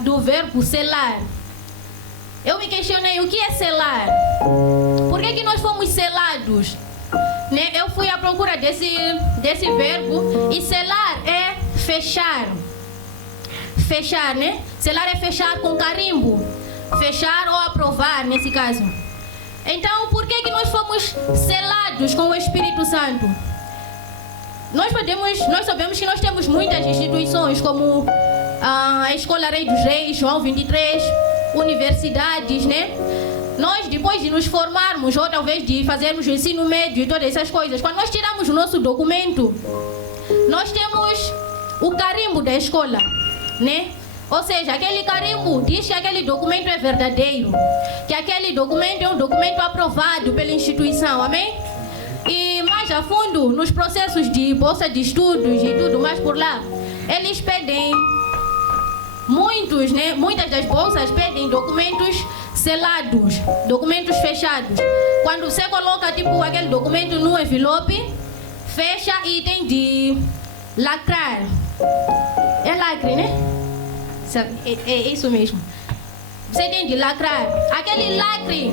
do verbo selar. Eu me questionei, o que é selar? Por que nós fomos selados? Né? Eu fui à procura desse verbo, e selar é fechar. Fechar, né? Selar é fechar com carimbo. Fechar ou aprovar, nesse caso. Então, por que nós fomos selados com o Espírito Santo? Nós sabemos que nós temos muitas instituições, como a Escola Rei dos Reis, João 23, universidades, né? Nós, depois de nos formarmos, ou talvez de fazermos o ensino médio e todas essas coisas, quando nós tiramos o nosso documento, nós temos o carimbo da escola, né? Ou seja, aquele carimbo diz que aquele documento é verdadeiro, que aquele documento é um documento aprovado pela instituição, amém? E mais a fundo, nos processos de bolsa de estudos e tudo mais por lá, eles pedem, muitas das bolsas pedem documentos selados, documentos fechados. Quando você coloca tipo aquele documento no envelope, fecha e tem de lacrar. É lacre, né? É isso mesmo. Você tem de lacrar. Aquele lacre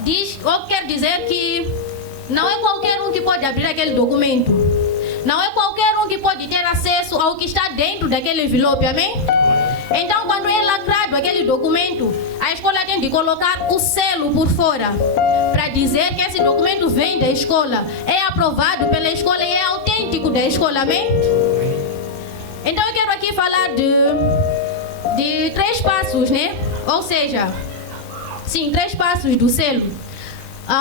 diz, ou quer dizer que não é qualquer um que pode abrir aquele documento. Não é qualquer um que pode ter acesso ao que está dentro daquele envelope, amém? Então, quando é lacrado aquele documento, a escola tem de colocar o selo por fora, para dizer que esse documento vem da escola, é aprovado pela escola e é autêntico da escola, amém? Então, eu quero aqui falar de 3 passos, né? Ou seja, sim, 3 passos do selo.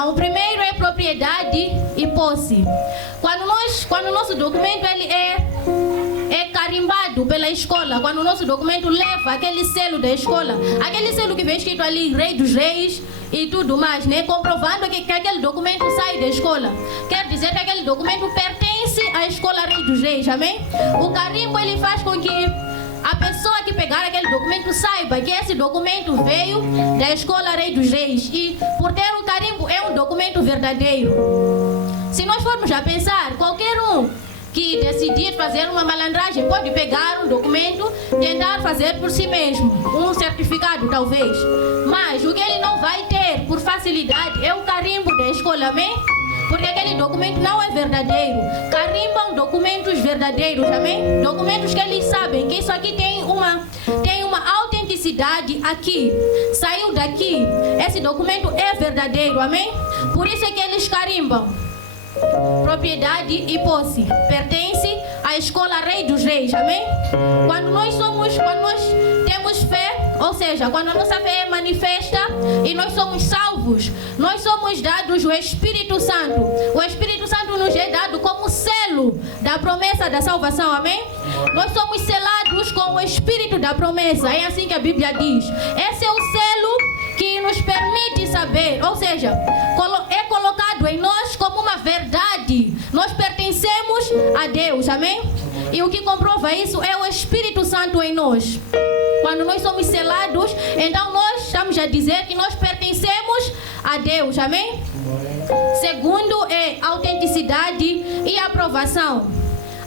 O primeiro é propriedade e posse. Quando o nosso documento ele é carimbado pela escola, quando o nosso documento leva aquele selo da escola, aquele selo que vem escrito ali, Rei dos Reis e tudo mais, né? Comprovando que aquele documento sai da escola. Quer dizer que aquele documento pertence à escola Rei dos Reis, amém? O carimbo ele faz com que a pessoa que pegar aquele documento saiba que esse documento veio da escola Rei dos Reis, e por ter o carimbo é um documento verdadeiro. Se nós formos a pensar, qualquer um que decidir fazer uma malandragem pode pegar um documento, tentar fazer por si mesmo, um certificado talvez, mas o que ele não vai ter por facilidade é o carimbo da escola, amém? Porque aquele documento não é verdadeiro. Carimbam documentos verdadeiros, amém? Documentos que eles sabem que isso aqui tem uma autenticidade aqui. Saiu daqui. Esse documento é verdadeiro, amém? Por isso é que eles carimbam. Propriedade e posse. Pertence à escola Rei dos Reis, amém? Quando nós temos fé, ou seja, quando a nossa fé é manifesta e nós somos salvos, nós somos dados o Espírito Santo. O Espírito Santo nos é dado como selo da promessa da salvação, amém? Nós somos selados com o Espírito da promessa, é assim que a Bíblia diz. Esse é o selo que nos permite saber, ou seja, é colocado em nós como uma verdade. Nós pertencemos a Deus, amém? E o que comprova isso é o Espírito Santo em nós. Quando nós somos selados, então nós estamos a dizer que nós pertencemos a Deus, amém? Segundo é autenticidade e aprovação.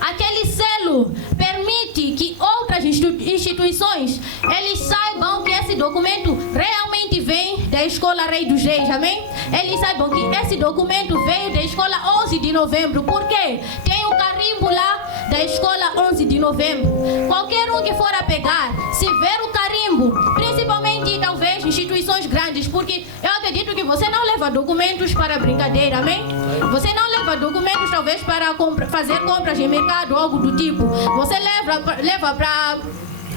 Aquele selo permite que outras instituições eles saibam que esse documento realmente vem da escola Rei dos Reis, amém? Eles saibam que esse documento veio da escola 11 de novembro. Por quê? Tem o carimbo lá da escola 11 de novembro. Qualquer um que for a pegar, se ver o carimbo, principalmente talvez instituições grandes, porque eu acredito que você não leva documentos para brincadeira, amém? Você não leva documentos talvez para fazer compras em mercado, algo do tipo. Você leva para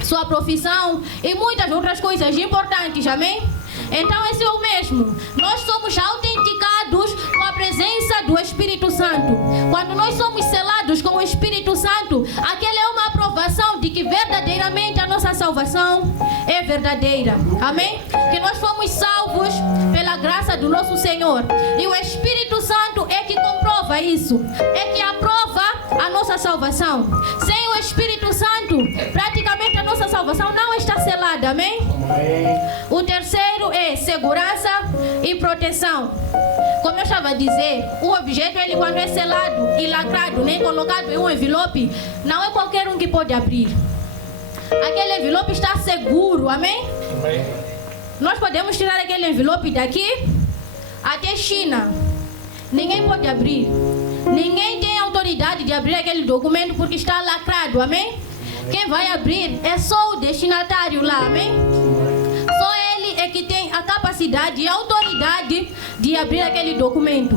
sua profissão e muitas outras coisas importantes, amém? Então esse é o mesmo. Nós somos autenticados com a presença do Espírito Santo. Quando nós somos selados com o Espírito Santo, aquela é uma aprovação de que verdadeiramente a nossa salvação é verdadeira, amém? Que nós fomos salvos pela graça do nosso Senhor, e o Espírito Santo é que comprova isso, é que aprova a nossa salvação. Sem o Espírito Santo, praticamente a nossa salvação não está selada, amém? O terceiro é segurança e proteção. Como eu estava a dizer, o objeto, ele quando é selado e lacrado, nem colocado em um envelope, não é qualquer um que pode abrir. aquele envelope está seguro, amém? Amém. Nós podemos tirar aquele envelope daqui até China. Ninguém pode abrir. Ninguém tem autoridade de abrir aquele documento porque está lacrado, amém? Quem vai abrir é só o destinatário lá, amém? Só ele é que tem a capacidade e a autoridade de abrir aquele documento.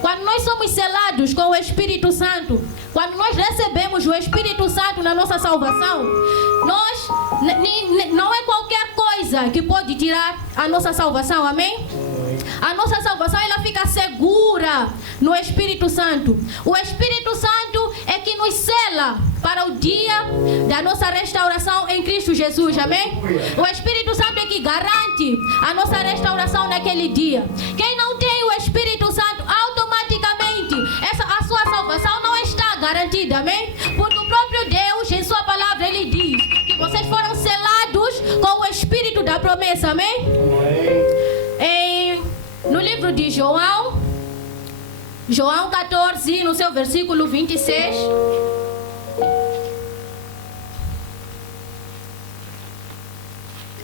Quando nós somos selados com o Espírito Santo, quando nós recebemos o Espírito Santo na nossa salvação, não é qualquer coisa que pode tirar a nossa salvação, amém? A nossa salvação ela fica segura no Espírito Santo. O Espírito Santo é que nos sela para o dia da nossa restauração em Cristo Jesus, amém? O Espírito Santo é que garante a nossa restauração naquele dia. Quem não tem o Espírito Santo, automaticamente a sua salvação não está garantida, amém? Porque o próprio Deus, em sua palavra, ele diz que vocês foram selados com o Espírito da promessa, amém? No livro de João 14, no seu versículo 26.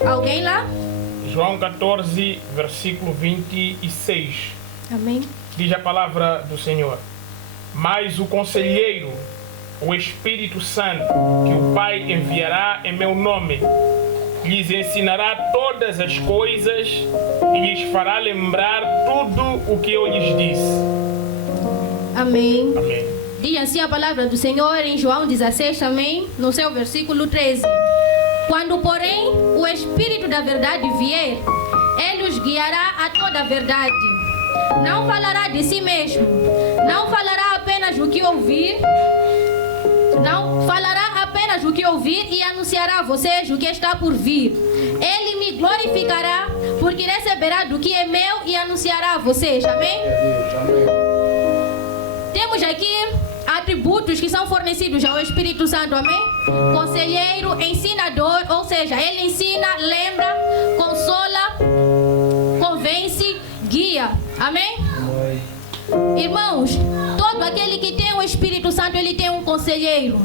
Alguém lá? João 14, versículo 26. Amém. Diz a palavra do Senhor: mas o conselheiro, o Espírito Santo, que o Pai enviará em meu nome, lhes ensinará todas as coisas e lhes fará lembrar tudo o que eu lhes disse. Amém. Amém. Diz assim a palavra do Senhor em João 16 também, no seu versículo 13. Quando, porém, o Espírito da verdade vier, ele os guiará a toda a verdade. Não falará de si mesmo, não falará apenas o que ouvir, e anunciará a vocês o que está por vir. Ele me glorificará, porque receberá do que é meu e anunciará a vocês. Amém? Temos aqui atributos que são fornecidos ao Espírito Santo, amém? Conselheiro, ensinador, ou seja, ele ensina, lembra, consola, convence, guia, amém? Irmãos, todo aquele que tem o Espírito Santo, ele tem um conselheiro.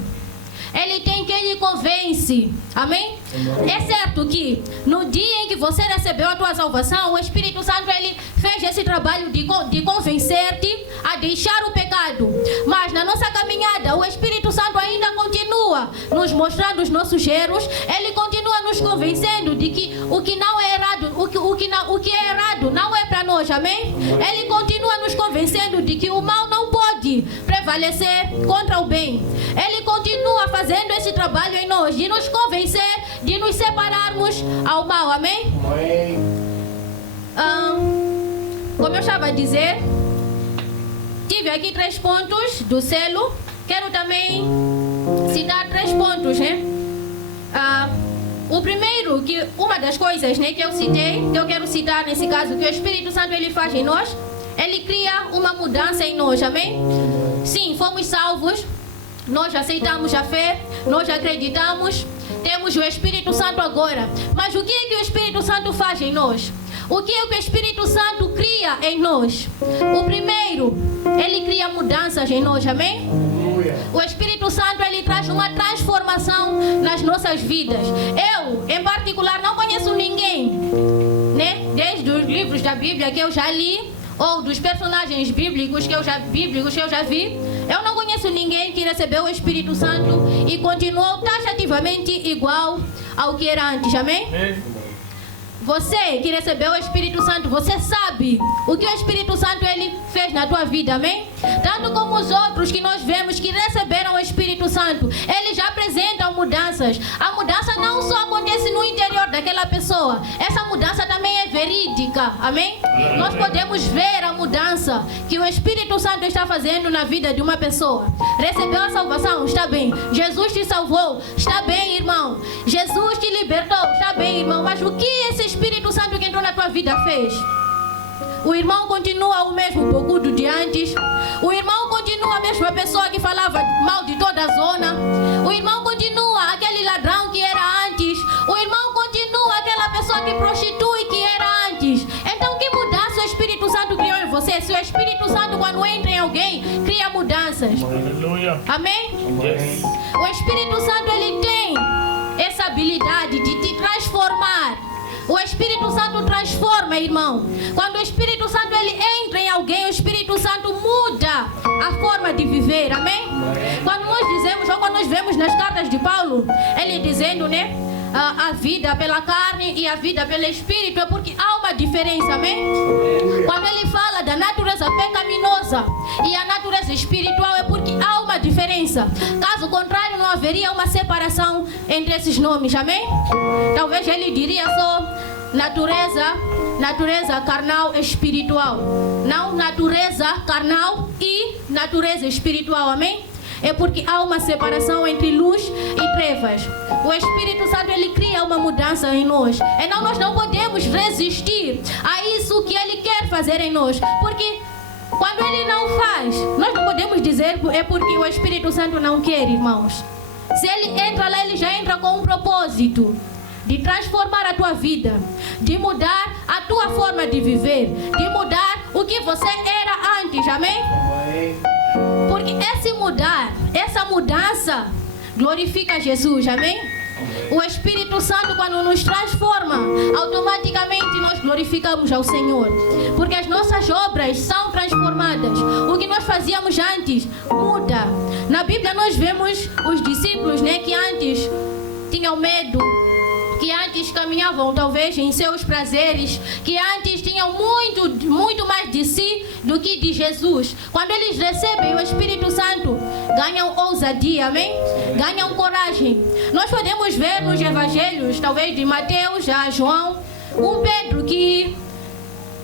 Ele tem quem lhe convence, amém? É certo que no dia em que você recebeu a tua salvação, o Espírito Santo ele fez esse trabalho de convencer-te a deixar o pecado. Mas na nossa caminhada, o Espírito Santo ainda continua nos mostrando os nossos erros. Ele continua nos convencendo de que o que não é errado, o que é errado não é para nós, amém? Ele continua nos convencendo de que o mal não pode prevalecer contra o bem. Ele continua fazendo esse trabalho em nós, de nos convencer, de nos separarmos ao mal, amém? Como eu estava a dizer, tive aqui 3 pontos do selo. Quero também citar 3 pontos, né? O primeiro, uma das coisas, né, que eu citei, que eu quero citar nesse caso, que o Espírito Santo ele faz em nós, ele cria uma mudança em nós, amém? Sim, fomos salvos, nós aceitamos a fé, nós acreditamos, temos o Espírito Santo agora. Mas o que é que o Espírito Santo faz em nós? O que é que o Espírito Santo cria em nós? O primeiro, ele cria mudanças em nós, amém? O Espírito Santo ele traz uma transformação nas nossas vidas. Eu, em particular, não conheço ninguém, né? Desde os livros da Bíblia que eu já li, ou dos personagens bíblicos que eu já vi, eu não conheço ninguém que recebeu o Espírito Santo e continuou taxativamente igual ao que era antes, amém? Você que recebeu o Espírito Santo, você sabe o que o Espírito Santo ele fez na tua vida, amém? Tanto como os outros que nós vemos que receberam o Espírito Santo, eles já apresentam mudanças. A mudança não só acontece no interior daquela pessoa, essa mudança também é verídica, amém? Nós podemos ver a mudança que o Espírito Santo está fazendo na vida de uma pessoa. Recebeu a salvação, está bem. Jesus te salvou, está bem, irmão. Jesus te libertou, está bem, irmão. Mas o que esse Espírito Santo que entrou na tua vida fez? O irmão continua o mesmo bocudo de antes. O irmão continua a mesma pessoa que falava mal de toda a zona. O irmão continua aquele ladrão que era antes. O irmão continua aquela pessoa que prostitui que era antes. Então que mudança o Espírito Santo criou em você? Se o Espírito Santo quando entra em alguém, cria mudanças. Aleluia. Amém? Yes. O Espírito Santo ele tem essa habilidade de te transformar. O Espírito Santo transforma, irmão. Quando o Espírito Santo ele entra em alguém, o Espírito Santo muda a forma de viver, amém? Quando nós dizemos, ou quando nós vemos nas cartas de Paulo, ele dizendo, né? A vida pela carne e a vida pelo Espírito, é porque há uma diferença, amém? Quando ele fala da natureza pecaminosa e a natureza espiritual, é porque há uma diferença. Caso contrário, não haveria uma separação entre esses nomes, amém? Talvez ele diria só natureza carnal e espiritual. Não natureza carnal e natureza espiritual, amém? É porque há uma separação entre luz e trevas. O Espírito Santo ele cria uma mudança em nós. Então nós não podemos resistir a isso que ele quer fazer em nós. Porque quando ele não faz, nós não podemos dizer é porque o Espírito Santo não quer, irmãos. Se ele entra lá, ele já entra com um propósito de transformar a tua vida, de mudar a tua forma de viver, de mudar o que você era antes, amém? Porque essa mudança glorifica Jesus, amém? O Espírito Santo, quando nos transforma, automaticamente nós glorificamos ao Senhor. Porque as nossas obras são transformadas. O que nós fazíamos antes muda. Na Bíblia nós vemos os discípulos, né, que antes tinham medo, que antes caminhavam talvez em seus prazeres, que antes tinham muito mais de si do que de Jesus. Quando eles recebem o Espírito Santo, ganham ousadia, amém? Ganham coragem. Nós podemos ver nos evangelhos, talvez de Mateus a João, um Pedro que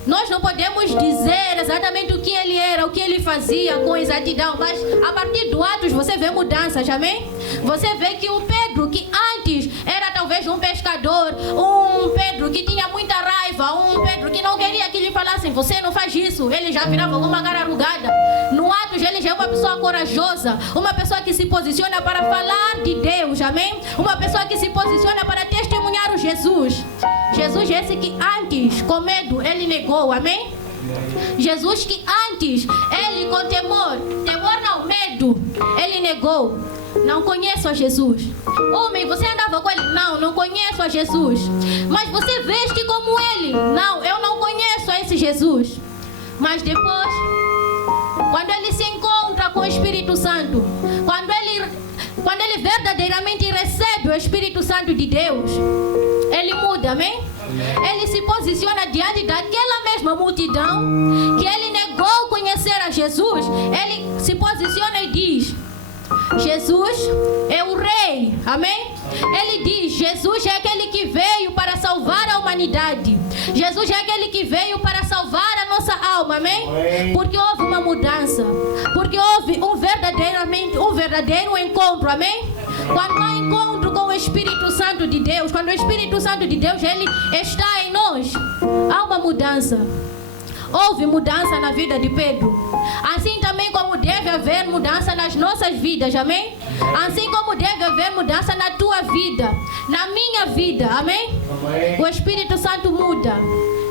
nós não podemos dizer exatamente o que ele era, o que ele fazia com exatidão, mas a partir do Atos você vê mudanças, amém? Você vê que um Pedro que antes era talvez um pescador, um Pedro que tinha muita raiva, um Pedro que não queria que lhe falassem, você não faz isso, ele já virava com uma cara arrugada. No Atos ele já é uma pessoa corajosa, uma pessoa que se posiciona para falar de Deus, amém? Uma pessoa que se posiciona para testemunhar o Jesus. Jesus é esse que antes, com medo, ele negou, amém? Jesus que antes, ele com temor não, medo, ele negou. Não conheço a Jesus. Homem, você andava com ele? Não conheço a Jesus. Mas você veste como ele? Não, eu não conheço a esse Jesus. Mas depois, quando ele se encontra com o Espírito Santo, quando ele verdadeiramente recebe o Espírito Santo de Deus, ele muda, amém? Ele se posiciona diante daquela mesma multidão que ele negou conhecer a Jesus. Ele se posiciona e diz: Jesus é o Rei, amém? Ele diz: Jesus é aquele que veio para salvar a humanidade. Jesus é aquele que veio para salvar a nossa alma, amém? Porque houve uma mudança, porque houve um verdadeiro encontro, amém? Quando há encontro com o Espírito Santo de Deus, quando o Espírito Santo de Deus ele está em nós, há uma mudança. Houve mudança na vida de Pedro. Assim também como deve haver mudança nas nossas vidas, amém? Assim como deve haver mudança na tua vida, na minha vida, amém? O Espírito Santo muda,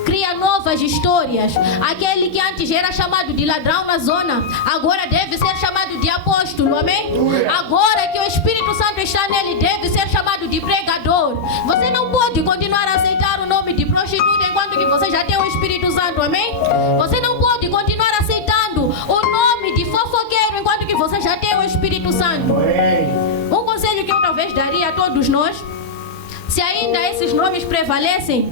cria novas histórias. Aquele que antes era chamado de ladrão na zona, agora deve ser chamado de apóstolo, amém? Agora que o Espírito Santo está nele, deve ser chamado de pregador. Você não pode continuar a aceitar o nome de prostituta enquanto que você já tem o Espírito Santo, amém? Você não pode continuar aceitando o nome de fofoqueiro enquanto que você já tem o Espírito Santo. Um conselho que eu talvez daria a todos nós, se ainda esses nomes prevalecem,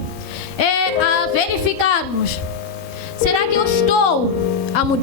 é a verificarmos: será que eu estou a mudar?